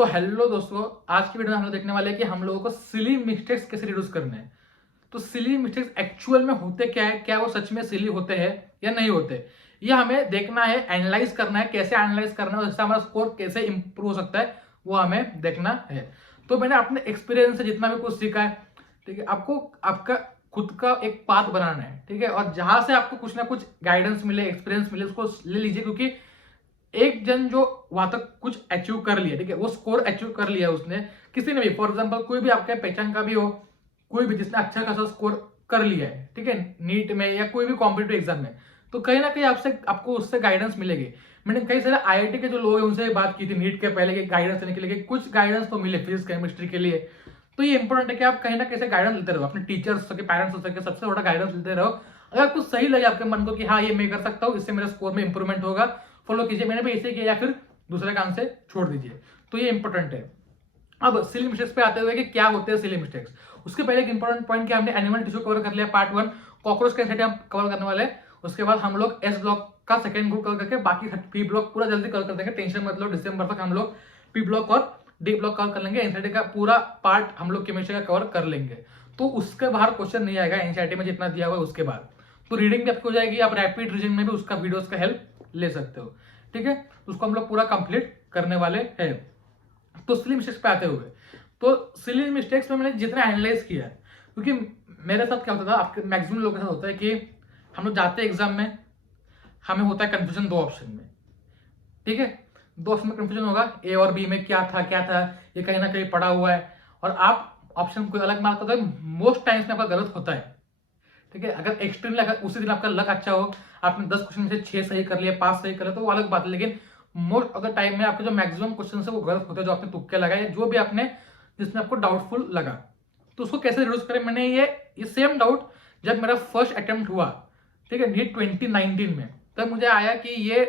तो हेलो दोस्तों, आज की वीडियो में हम लोग देखने वाले हैं कि हम लोगों को सिली मिस्टेक्स कैसे रिड्यूस करने हैं। तो सिली मिस्टेक्स एक्चुअल में होते क्या है, क्या वो सच में सिली होते हैं या नहीं होते, ये हमें देखना है, एनालाइज करना है। कैसे एनालाइज करना है, उससे हमारा स्कोर कैसे इंप्रूव हो सकता है, वो हमें देखना है। तो मैंने अपने एक्सपीरियंस से जितना भी कुछ सीखा है, ठीक है, आपको आपका खुद का एक पाथ बनाना है, ठीक है, और जहां से आपको कुछ ना कुछ गाइडेंस मिले, एक्सपीरियंस मिले, उसको ले लीजिए। क्योंकि एक जन जो वहां तक कुछ अचीव कर लिया, ठीक है, वो स्कोर अचीव कर लिया उसने, किसी ने भी, फॉर एग्जांपल कोई भी आपके पहचान का भी हो, कोई भी जिसने अच्छा खासा स्कोर कर लिया है, ठीक है, नीट में या कोई भी कॉम्पिटेटिव एग्जाम में, तो कहीं ना कहीं आपको उससे गाइडेंस मिलेगी। मैंने कई सारे आईआईटी के जो लोग हैं उनसे बात की थी नीट के पहले के गाइडेंस देने के लिए, कुछ गाइडेंस तो मिले फिजिक्स केमिस्ट्री के लिए। तो ये इंपॉर्टेंट है कि आप कहीं ना कहीं गाइडेंस लेते रहो, अपने टीचर्स के, पेरेंट्स हो सके, सबसे बड़ा गाइडेंस लेते रहो। अगर कुछ सही लगे आपके मन को कि हाँ ये मैं कर सकता हूँ, इससे मेरे स्कोर में इंप्रूवमेंट होगा, फॉलो कीजिए। मैंने भी ऐसे किया, या फिर दूसरे काम से छोड़ दीजिए। तो ये इंपॉर्टेंट है। अब सिली मिस्टेक्स पे आते हुए कि क्या होते हैं सिली मिस्टेक्स, उसके पहले एक इंपॉर्टेंट पॉइंट कि हमने एनिमल टिश्यू कवर कर लिया पार्ट 1, कॉकरोच के एंजाइटी हम कवर करने वाले हैं। उसके बाद हम लोग एस ब्लॉक का सेकंड ग्रुप कवर करके बाकी पी ब्लॉक पूरा जल्दी कवर कर देंगे, टेंशन मत लो। दिसंबर तक हम लोग पी ब्लॉक और डी ब्लॉक कवर कर लेंगे, एंजाइटी का पूरा पार्ट हम लोग केमिस्ट्री का कवर कर लेंगे। तो उसके बाहर क्वेश्चन नहीं आएगा एनसीईआरटी में जितना दिया हुआ है उसके बाद। तो रीडिंग भी आपको हो जाएगी, आप रैपिड रीडिंग में भी उसका वीडियोस का हेल्प ले सकते हो, ठीक है। उसको हम लोग पूरा कंप्लीट करने वाले हैं। तो सिली मिस्टेक्स पे आते हुए, तो सिली मिस्टेक्स में मैंने जितना एनालाइज किया है, क्योंकि मेरे साथ क्या होता था, आपके मैक्सिमम लोगों के साथ होता है कि हम लोग जाते हैं एग्जाम में, हमें होता है कंफ्यूजन दो ऑप्शन में, ठीक है। दो ऑप्शन में कंफ्यूजन होगा, ए और बी में क्या था, ये कहीं ना कहीं पड़ा हुआ है, और आप ऑप्शन कोई अलग मार्क करते हैं। मोस्ट टाइम्स में आपका गलत होता है, ठीक है। अगर एक्सट्रीमली अगर उसी दिन आपका लक अच्छा हो, आपने 10 क्वेश्चन में से 6 सही कर लिया, 5 सही कर लिया, तो वो अलग बात है। लेकिन मोस्ट ऑफ द टाइम में आपके जो मैक्सिमम क्वेश्चन है वो गलत होते हैं, जो आपने तुक्के लगाए, जो भी आपने जिसमें आपको डाउटफुल लगा। तो उसको कैसे रिड्यूस करें, मैंने ये सेम डाउट जब मेरा फर्स्ट अटेम्प्ट हुआ, ठीक है, नीट 2019 में, तब मुझे आया कि ये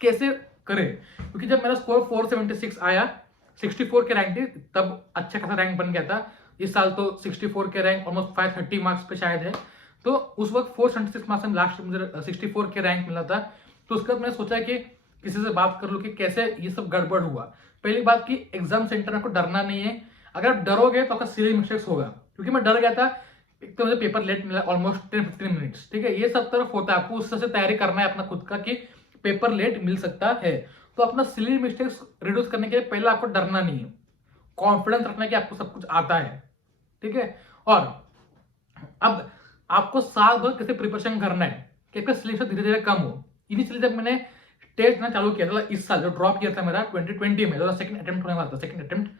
कैसे करें। क्योंकि जब मेरा स्कोर 476 आया, 64 के रैंक थी तब, अच्छा खासा रैंक बन गया था। इस साल तो 64 के रैंक ऑलमोस्ट 530 मार्क्स पे शायद है। तो उस वक्त 476 मार्क्स में लास्ट मुझे 64 के रैंक मिला था। तो उसके बाद मैंने सोचा कि किसी से बात कर लूं कि कैसे ये सब गड़बड़ हुआ। पहली बात कि एग्जाम सेंटर में आपको डरना नहीं है। अगर आप डरोगे तो आपका सिली मिस्टेक्स होगा, क्योंकि मैं डर गया था। एक तो मुझे पेपर लेट मिला ऑलमोस्ट 10-15 मिनट्स, ठीक है, ये सब तरफ होता है। आपको उससे से तैयारी करना है अपना खुद का कि पेपर लेट मिल सकता है। तो अपना सिली मिस्टेक्स रिड्यूस करने के लिए पहले आपको डरना नहीं है, कॉन्फिडेंस रखना है कि आपको सब कुछ आता है, ठीक है। और अब आपको साल भर कैसे प्रिपरेशन करना है कि आपका सिलेक्शन धीरे धीरे कम हो। इनिशियली जब मैंने टेस्ट देना चालू किया था, इस साल जो ड्रॉप किया था मेरा 2020 में, जो सेकंड अटेम्प्ट होने वाला था, सेकंड अटेम्प्ट,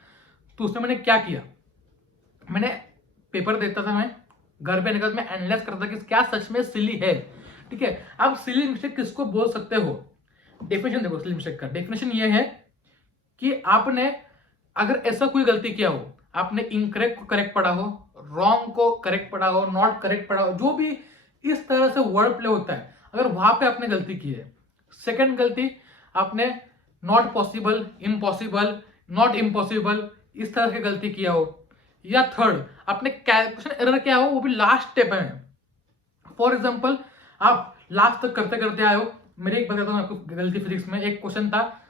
तो उसमें मैंने क्या किया, मैंने पेपर देता था, मैं घर पे निकल मैं एनालाइज करता था कि क्या सच में सिली है, ठीक है। आप सिली मिस्टेक किसको बोल सकते हो, डेफिनेशन देखो। सिली मिस्टेक का डेफिनेशन ये है कि आपने अगर ऐसा कोई गलती किया हो, आपने इनकरेक्ट को करेक्ट पढ़ा हो, रॉन्ग को करेक्ट पढ़ा हो, नॉट करेक्ट पढ़ा हो, जो भी इस तरह से वर्ड प्ले होता है, अगर वहां पे आपने गलती की है। सेकंड गलती, आपने not possible, impossible, not impossible, इस तरह की गलती किया हो। या थर्ड, आपने कैलकुलेशन एरर किया हो, वो भी लास्ट स्टेप में। फॉर एग्जाम्पल, आप लास्ट तक करते करते आए हो। मेरी एक बताता हूँ आपको गलती, फिजिक्स में एक क्वेश्चन था,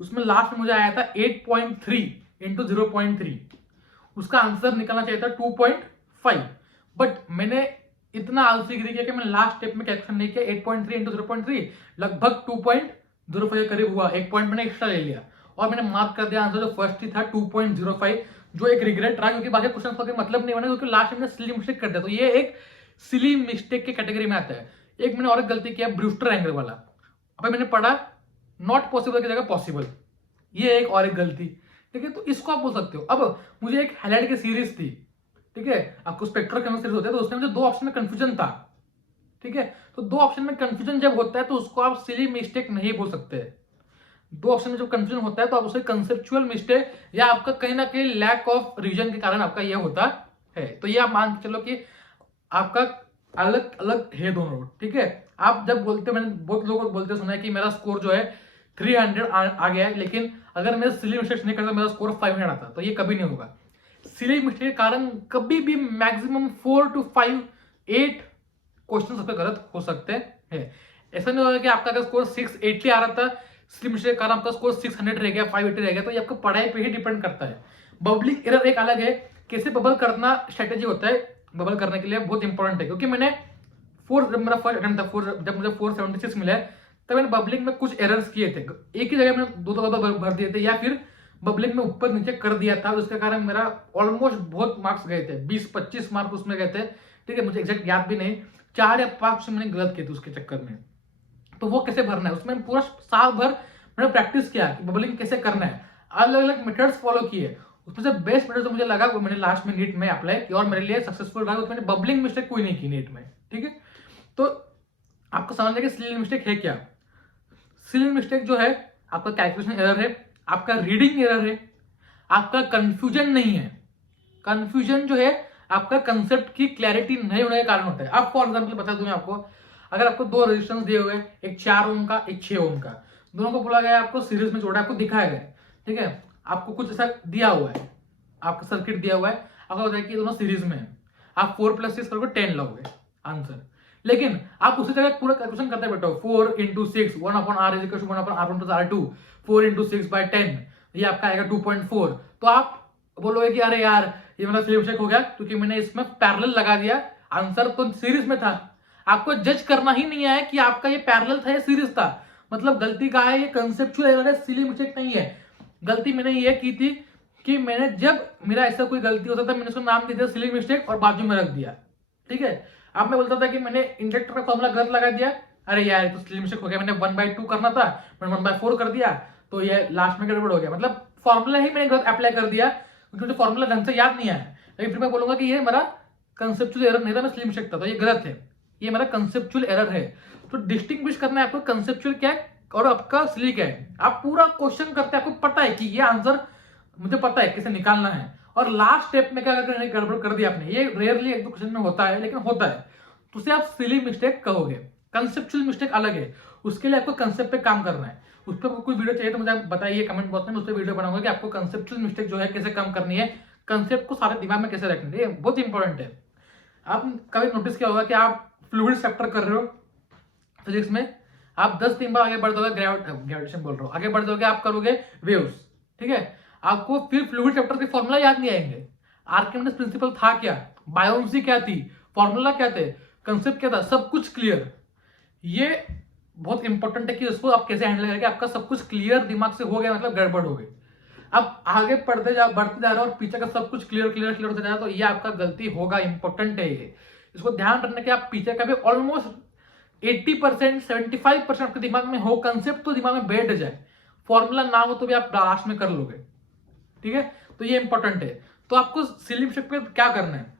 उसमें लास्ट में मुझे आया था 8.3 इंटू 0.3, उसका आंसर निकलना चाहिए था 2.5। बट मैंने इतना आलसीगिरी किया कि मैंने लास्ट स्टेप में कैलकुलेशन नहीं किया। 8.3 इंटू 0.3 लगभग 2.05 के करीब हुआ, एक पॉइंट मैंने एक्स्ट्रा ले लिया और मैंने मार्क कर दिया आंसर जो फर्स्ट ही था 2.05, जो एक रिग्रेट रहा, क्योंकि बाकी क्वेश्चन का मतलब नहीं बना, क्योंकि लास्ट में मैंने सिली मिस्टेक कर दिया। तो ये एक सिली मिस्टेक के कैटेगरी में आता है। एक मैंने और एक गलती किया, ब्रूस्टर एंगल वाला, अब मैंने पढ़ा नॉट पॉसिबल की जगह पॉसिबल, ये एक और एक गलती, ठीक है। तो इसको आप बोल सकते हो। अब मुझे एक हाईलाइट की सीरीज थी, ठीक है, आपको स्पेक्ट्रल केमिस्ट्री सीरीज होता है, तो उसमें मुझे दो ऑप्शन में कंफ्यूजन था, ठीक है। तो दो ऑप्शन में कंफ्यूजन जब होता है तो उसको आप सिली मिस्टेक नहीं बोल सकते। दो ऑप्शन में जब कंफ्यूजन होता है तो आप उसे कंसेप्चुअल मिस्टेक या आपका कहीं ना कहीं लैक ऑफ रीजन के कारण आपका यह होता है। तो ये आप मान के चलो कि आपका अलग अलग है दोनों, ठीक है। आप जब बोलते, मैंने बहुत लोगों को बोलते सुना है कि मेरा स्कोर जो है 300 आ गया है, लेकिन अगर मैं सिली मिस्टेक्स नहीं करता मेरा स्कोर 500 आता, तो ये कभी नहीं होगा। सिली मिस्टेक के कारण कभी भी मैक्सिमम 4 to 5, 8 क्वेश्चन सबके गलत हो सकते हैं। ऐसा नहीं होगा कि आपका अगर स्कोर 680 आ रहा था, सिली मिस्टेक के कारण आपका स्कोर 600 रह गया, 580 रह गया, तो ये आपको पढ़ाई पे ही डिपेंड करता है। बबलिंग एरर एक अलग है, कैसे बबल करना स्ट्रेटेजी होता है बबल करने के लिए बहुत इंपॉर्टेंट है, क्योंकि मैंने जब मेरा फर्स्ट अटेम्प्ट था, जब मुझे 476 मिला है, तब मैंने बबलिंग में कुछ एरर्स किए थे, एक ही जगह मैंने दो बबल भर दिए थे, या फिर बबलिंग में ऊपर नीचे कर दिया था, उसके कारण मेरा ऑलमोस्ट बहुत मार्क्स गए थे, 20-25 मार्क्स उसमें गए थे। ठीक है, मुझे एग्जैक्ट याद भी नहीं, 4 या 5 मैंने गलत किए थे उसके चक्कर में। तो वो कैसे भरना है, उसमें पूरा साल भर मैंने प्रैक्टिस किया कि बबलिंग कैसे करना है, अलग अलग मेथड्स फॉलो किए। उसमें से बेस्ट मेथड जो मुझे लगा वो मैंने लास्ट में नीट में अप्लाई किया और मेरे लिए सक्सेसफुल रहा, उसमें मैंने बबलिंग मिस्टेक कोई नहीं की नीट में। ठीक है, तो आपको समझना कि सिली मिस्टेक है क्या। सिली मिस्टेक जो है आपका कैलकुलेशन एरर है, आपका रीडिंग एरर है, आपका कंफ्यूजन नहीं है। कंफ्यूजन जो है आपका कंसेप्ट की क्लैरिटी नहीं होने के कारण होता है। अब फॉर एग्जांपल बता दूं मैं आपको, अगर आपको दो रेजिस्टेंस दिए हुए, एक 4 ओम का, एक 6 ओम का, दोनों को बोला गया आपको सीरीज में जोड़ा, आपको दिखाया गया, ठीक है, आपको कुछ ऐसा दिया हुआ है, आपका सर्किट दिया हुआ है, आपको बताया कि दोनों सीरीज में है, आप 4 + 6 करोगे 10 लोगे आंसर। लेकिन आप उसी जगह पूरा कैलकुलेशन करते बैठो, 4 × 6 1/r = 1/r1 + r2, 4 × 6 / 10, ये आपका आएगा 2.4। तो आप बोलोगे कि अरे यार ये मेरा सिली मिस्टेक हो गया, क्योंकि मैंने इसमें पैरेलल लगा दिया, आंसर तो सीरीज में था। आपको जज करना ही नहीं है कि आपका ये पैरेलल था या सीरीज था, मतलब गलती का है, ये कंसेप्चुअल एरर है, सिली मिस्टेक नहीं है। गलती मैंने ये की थी कि मैंने जब मेरा ऐसा कोई गलती होता था मैंने उसको नाम दे दिया सिली मिस्टेक और बाजू में रख दिया। ठीक है, अब मैं बोलता था कि मैंने इंडक्टर का फॉर्मूला गलत लगा दिया, अरे यार तो सिली मिस्टेक हो गया, मैंने 1/2 करना था, मैंने 1/4 कर दिया, तो ये लास्ट में गड़बड़ हो गया, मतलब फॉर्मूला ही मैंने गलत अप्लाई कर दिया, क्योंकि मुझे फॉर्मूला ढंग से याद नहीं आया। लेकिन फिर मैं बोलूंगा कि ये मेरा कंसेप्चुअल एरर नहीं था, मैं सिली मिस्टेक था, तो ये गलत है, ये मेरा कंसेप्चुअल एरर है। तो डिस्टिंग्विश करना है आपको कंसेप्चुअल क्या है और आपका सिली क्या है। आप पूरा क्वेश्चन करते हैं, आपको पता है कि ये आंसर मुझे पता है कैसे निकालना है, और लास्ट स्टेप में क्या करके गड़बड़ कर दिया आपने, ये रेयरली 1-2 क्वेश्चन में होता है, लेकिन होता है, तो उसे आप सिली मिस्टेक कहोगे। कंसेप्चुअल मिस्टेक अलग है, उसके लिए आपको कंसेप्ट पे काम करना है। उस पर कोई वीडियो चाहिए तो मुझे बताइए कमेंट बॉक्स में, उस पर वीडियो बनाऊंगा कि आपको कंसेप्चुअल मिस्टेक जो है कैसे कम करनी है, कंसेप्ट को सारे दिमाग में कैसे रखना है, ये बहुत इंपॉर्टेंट है। आप कभी नोटिस किया होगा कि आप फ्लूइड चैप्टर कर रहे हो फिजिक्स में, आप 10 बार आगे बढ़ दोगे, ग्रेविटेशन बोल रहा हूँ, आगे बढ़ दोगे, आप करोगे वेव्स, ठीक है, आपको फिर फ्लूइड चैप्टर के फॉर्मूला याद नहीं आएंगे, आर्किमिडीज प्रिंसिपल था क्या, बायोन्सी क्या थी, फॉर्मूला क्या थे, कंसेप्ट क्या था, सब कुछ क्लियर। ये बहुत इंपॉर्टेंट है कि उसको आप कैसे हैंडल करेंगे, आपका सब कुछ क्लियर दिमाग से हो गया मतलब गड़बड़ हो गई। अब आगे बढ़ते जा रहे हो और पीछे का सब कुछ क्लियर होता जा रहा है, तो ये आपका गलती होगा, इंपॉर्टेंट है ये, इसको ध्यान रखने के आप पीछे का भी ऑलमोस्ट 80% 75% आपके दिमाग में हो, कंसेप्ट तो दिमाग में बैठ जाए, फॉर्मूला ना हो तो भी आप लास्ट में कर लोगे। ठीक है, तो ये इंपॉर्टेंट है। तो आपको सिली मिस्टेक पे क्या करना है,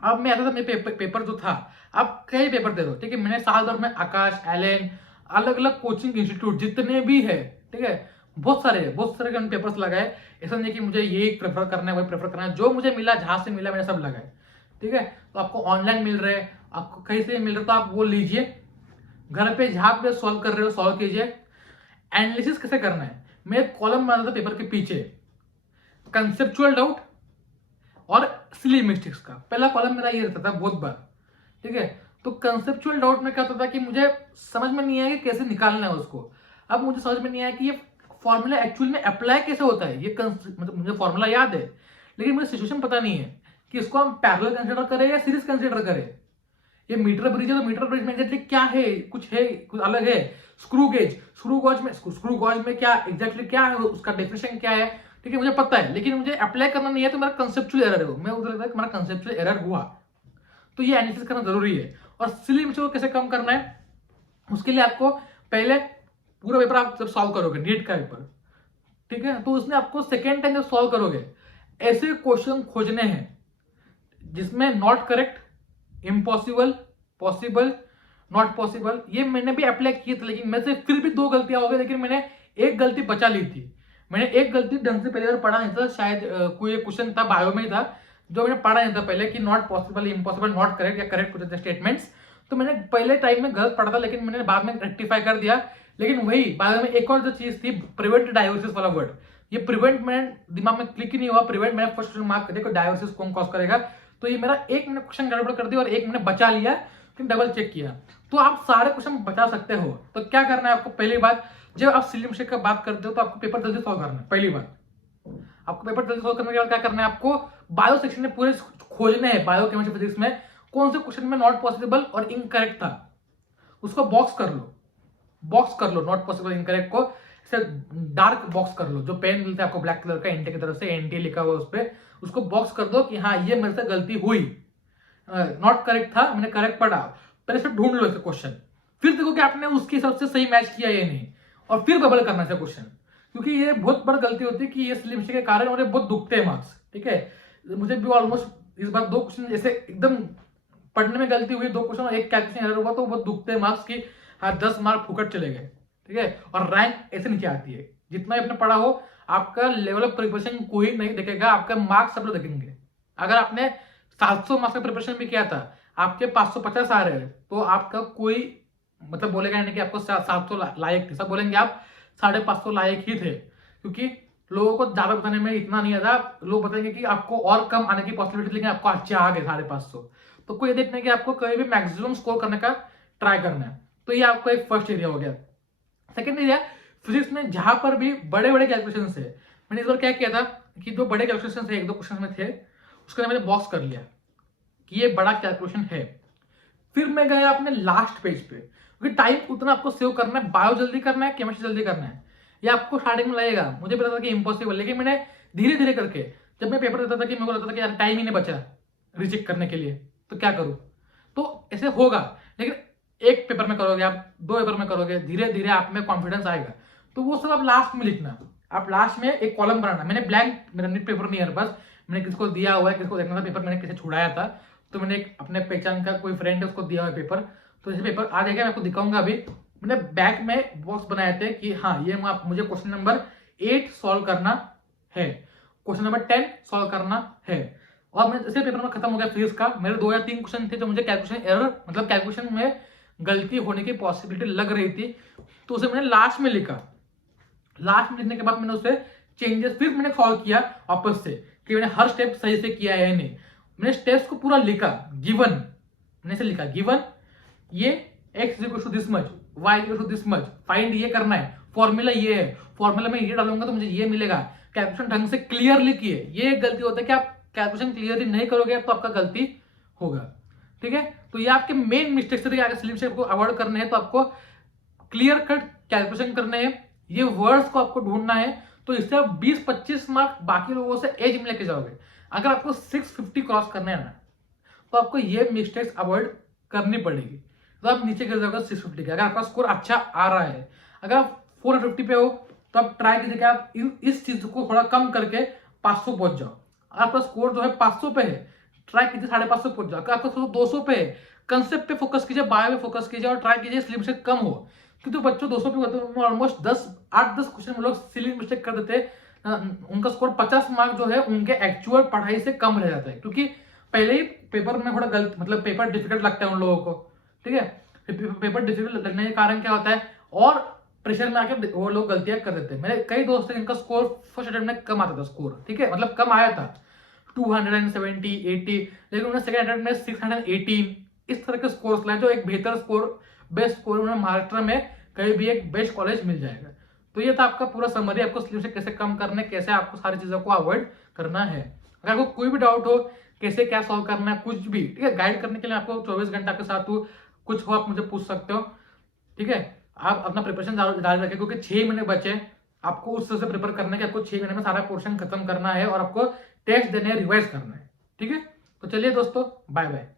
अब मैं आता था मेरे पेपर जो था, अब कई पेपर दे दो, ठीक है, मैंने साल भर में आकाश, एलेन, अलग अलग कोचिंग इंस्टीट्यूट जितने भी है, ठीक है, बहुत सारे पेपर्स लगाए, ऐसा नहीं कि मुझे यही प्रेफर करना है वही प्रेफर करना है, जो मुझे मिला जहां से मिला मैंने सब लगाए। ठीक है, तो आपको ऑनलाइन मिल रहे हैं, आपको कहीं से मिल रहा है, तो आप वो लीजिए, घर पे जहां पे सॉल्व कर रहे हो सॉल्व कीजिए। एनालिसिस कैसे करना है, मैं एक कॉलम बनाता था पेपर के पीछे, कंसेप्चुअल डाउट और सिली मिस्टेक्स का पहला कॉलम मेरा ये रहता था बहुत बार। ठीक है, तो कंसेप्चुअल डाउट में क्या होता था कि मुझे समझ में नहीं आया कि कैसे निकालना है उसको, अब मुझे समझ में नहीं आया कि ये फॉर्मूला एक्चुअल में अप्लाई कैसे होता है, ये मतलब मुझे फॉर्मूला याद है लेकिन मुझे सिचुएशन पता नहीं है कि इसको हम पैरेलल कंसीडर करें या सीरीज कंसीडर करें। ये मीटर ब्रिज है तो मीटर ब्रिज में एग्जैक्टली क्या है, कुछ अलग है। स्क्रू गॉज में क्या एग्जैक्टली क्या है, उसका डेफिनेशन क्या है, ठीक है, मुझे पता है लेकिन मुझे अप्लाई करना नहीं है, तो मेरा कंसेप्चुअल एरर है, मैं उधर लगता है मेरा कंसेप्चुअल एरर हुआ। तो ये एनालिसिस करना जरूरी है। और सिली मिस्टेक को कैसे कम करना है, उसके लिए आपको पहले पूरा पेपर आप जब सॉल्व करोगे, नीट का पेपर, ठीक है, तो उसमें आपको सेकेंड टाइम जब सॉल्व करोगे ऐसे क्वेश्चन खोजने हैं जिसमें not correct, impossible, possible, not possible, ये मैंने भी अप्लाई किए थे, लेकिन मैं से फिर भी 2 गलतियां हो गई, लेकिन मैंने एक गलती बचा ली थी। मैंने एक गलती ढंग से पहले बार पढ़ा नहीं था, शायद कोई क्वेश्चन था बायो में ही था जो मैंने पढ़ा नहीं था पहले कि not possible, impossible, not correct या करेक्ट कुछ स्टेटमेंट्स, तो मैंने पहले टाइम में गलत पढ़ा था, लेकिन मैंने बाद में रेक्टिफाई कर दिया। लेकिन वही बाद में एक और जो चीज थी, प्रिवेंट डायवर्सिस वाला वर्ड, ये प्रिवेंट मैंने दिमाग में क्लिक ही नहीं हुआ, प्रिवेंट मैंने फर्स्ट क्वेश्चन मार्क कर दिया, डायवर्सिस कौन कॉज करेगा, तो ये मेरा एक मैंने क्वेश्चन गड़बड़ कर दिया और एक मैंने बचा लिया, फिर डबल चेक किया। तो आप सारे क्वेश्चन बचा सकते हो। तो क्या करना है आपको, पहली बात जब आप सिली मिस्टेक का बात करते हो तो आपको पेपर जल्दी सॉल्व करना है। पहली बात, आपको पेपर जल्दी सॉल्व करने के बाद क्या करना है, आपको बायो सेक्शन में पूरे खोजने हैं, बायो केमिस्ट्री फिजिक्स में कौन से क्वेश्चन में नॉट पॉसिबल और इनकरेक्ट था, उसको बॉक्स कर लो, बॉक्स कर लो नॉट पॉसिबल इनकरेक्ट को, डार्क बॉक्स कर लो। जो पेन मिलता है आपको ब्लैक कलर का एनटी की तरफ से, एनटी लिखा हुआ उस पर, उसको बॉक्स कर दो कि हाँ ये मेरे से गलती हुई, नॉट करेक्ट था, मैंने करेक्ट पढ़ा। पहले से ढूंढ लो इसका क्वेश्चन, फिर देखो कि आपने उसके हिसाब से सही मैच किया या नहीं, और फिर बबल करना चाहिए क्वेश्चन। क्योंकि ये बहुत बड़ी गलती होती है कि ये स्लिप मिस्टेक के कारण और बहुत दुखते हैं मार्क्स। ठीक है, मुझे भी ऑलमोस्ट इस बार 2 क्वेश्चन ऐसे एकदम पढ़ने में गलती हुई, 2 क्वेश्चन और एक कैलकुलेशन एरर हुआ, तो बहुत दुखते हैं मार्क्स की हाँ 10 मार्क फुकट चले गए। ठीक है, और रैंक ऐसे नीचे आती है। जितना आपने पढ़ा हो, आपका लेवल ऑफ प्रिपरेशन कोई नहीं देखेगा, आपका मार्क्स सब लोग देखेंगे। अगर आपने 700 मार्क्स का प्रिपरेशन भी किया था, आपके 550 आ रहे हैं, तो आपका कोई मतलब बोलेगा नहीं कि आपको 700 लायक थे, सब बोलेंगे आप 550 लायक ही थे। क्योंकि लोगों को ज्यादा बताने में इतना नहीं आता, लोग बताएंगे कि आपको और कम आने की पॉसिबिलिटी, लेकिन आपको अच्छे आ गए 550। तो कोई देखना है कि आपको कहीं भी मैक्सिमम स्कोर करने का ट्राई करना है। तो ये आपका एक फर्स्ट एरिया हो गया। सेकेंड एरिया, फिजिक्स में जहां पर भी बड़े बड़े कैलकुलेशन है, मैंने इस बार क्या किया था कि जो बड़े कैलकुलेशन थे, 1-2 क्वेश्चन में थे, उसका मैंने बॉक्स कर लिया कि ये बड़ा कैलकुलेशन है। फिर मैं गया अपने लास्ट पेज पे, क्योंकि टाइम उतना आपको सेव करना है, बायो जल्दी करना है, केमिस्ट्री जल्दी करना है। ये आपको स्टार्टिंग में लगेगा, मुझे पता था कि इम्पॉसिबल, लेकिन मैंने धीरे धीरे करके, जब मैं पेपर देता था कि मेरे को लगता था कि यार टाइम ही नहीं बचा रिचेक करने के लिए, तो क्या करूं, तो ऐसे होगा। लेकिन एक पेपर में करोगे आप, 2 पेपर में करोगे, धीरे धीरे आप में कॉन्फिडेंस आएगा। तो वो सब आप लास्ट में लिखना, आप लास्ट में एक कॉलम बनाना। मैंने ब्लैंक, मेरा नीट पेपर नहीं है बस, मैंने किसको दिया हुआ है, किसको देखना था पेपर, मैंने किसे छुड़ाया था, तो मैंने एक अपने पहचान का कोई फ्रेंड है उसको दिया हुआ है पेपर। तो जैसे पेपर आ जाएगा, मैं आपको दिखाऊंगा अभी। मैंने बैक में बॉक्स बनाए थे कि हाँ ये मुझे क्वेश्चन नंबर 8 सॉल्व करना है, क्वेश्चन नंबर 10 सॉल्व करना है। और मैं जैसे पेपर में खत्म हो गया फिजिक्स का, मेरे 2 या 3 क्वेश्चन थे जो मुझे कैलकुलेशन एरर, मतलब कैलकुलेशन में गलती होने की पॉसिबिलिटी लग रही थी, तो उसे मैंने लास्ट में लिखा। लास्ट में लिखने के बाद मैंने उसे चेंजेस फिर मैंने सॉल्व किया वापस से कि मैंने हर स्टेप सही से किया है या नहीं। मैंने स्टेप्स को पूरा लिखा, गिवन मैंने से लिखा, गिवन ये x equal to this much, y equal to this much, find ये करना है, फॉर्मूला ये है, फॉर्मूला में ये डालूंगा तो मुझे ये मिलेगा। कैलकुलेशन ढंग से क्लियरली किए। ये एक गलती होता है कि आप कैलकुलेशन क्लियरली नहीं करोगे तो आपका गलती होगा। ठीक है, तो ये आपके मेन मिस्टेक्स थे। आगे स्लिप शेप को अवॉइड करने हैं तो आपको क्लियर कट कैलकुलेशन करने हैं, ये वर्ड्स को आपको ढूंढना है। तो इससे आप 20-25 मार्क बाकी लोगों से एज में लेके जाओगे। अगर आपको 650 क्रॉस करना है ना, तो आपको ये मिस्टेक्स अवॉइड करनी पड़ेगी, तो आप नीचे गिर जाओगे 650 के। अगर आपका स्कोर अच्छा आ रहा है, अगर आप 450 पे हो, तो आप ट्राई कीजिए कि आप इस चीज को थोड़ा कम करके 500 पहुंच जाओ। आपका स्कोर जो है 500 पे है, ट्राई कीजिए 550 पहुंच जाओ। अगर आपका स्कोर 200 पे है, कंसेप्ट पे फोकस कीजिए, बायो पे फोकस कीजिए, और ट्राई कीजिए स्लिप से कम हो। क्योंकि तो बच्चों 200 पे होते हैं, ऑलमोस्ट 8-10 क्वेश्चन में लोग सिली मिस्टेक कर देते हैं, उनका स्कोर 50 मार्क जो है उनके एक्चुअल पढ़ाई से कम रह जाता है, क्योंकि पहले ही पेपर में थोड़ा गलत, मतलब पेपर डिफिकल्ट लगता है उन लोगों को। ठीक है, पेपर डिफिकल्ट लगने के कारण क्या होता है, और प्रेशर में आके वो लोग गलतियां कर देते हैं। मेरे कई दोस्त हैं जिनका स्कोर फर्स्ट अटेम्प्ट में कम आता था स्कोर, ठीक है, मतलब कम आया था 270, 80, लेकिन उन्होंने सेकंड अटेम्प्ट में 618 इस तरह के स्कोर लाए, जो एक बेहतर स्कोर, बेस्ट स्कोर उन्हें महाराष्ट्र में कहीं भी एक बेस्ट कॉलेज मिल जाएगा। तो ये था आपका पूरा समरी, आपको स्लिप से कैसे कम करना है, कैसे आपको सारी चीजों को अवॉइड करना है। अगर आपको कोई भी डाउट हो, कैसे क्या सॉल्व करना है, कुछ भी, ठीक है, गाइड करने के लिए आपको 24 घंटे आपके साथ हूँ। कुछ हो आप मुझे पूछ सकते हो। ठीक है, आप अपना प्रिपरेशन जारी रखें, क्योंकि 6 महीने बचे आपको उस तरह से प्रिपेयर करना है कि आपको 6 महीने में सारा पोर्शन खत्म करना है और आपको टेस्ट देने, रिवाइज करना है। ठीक है, तो चलिए दोस्तों, बाय बाय।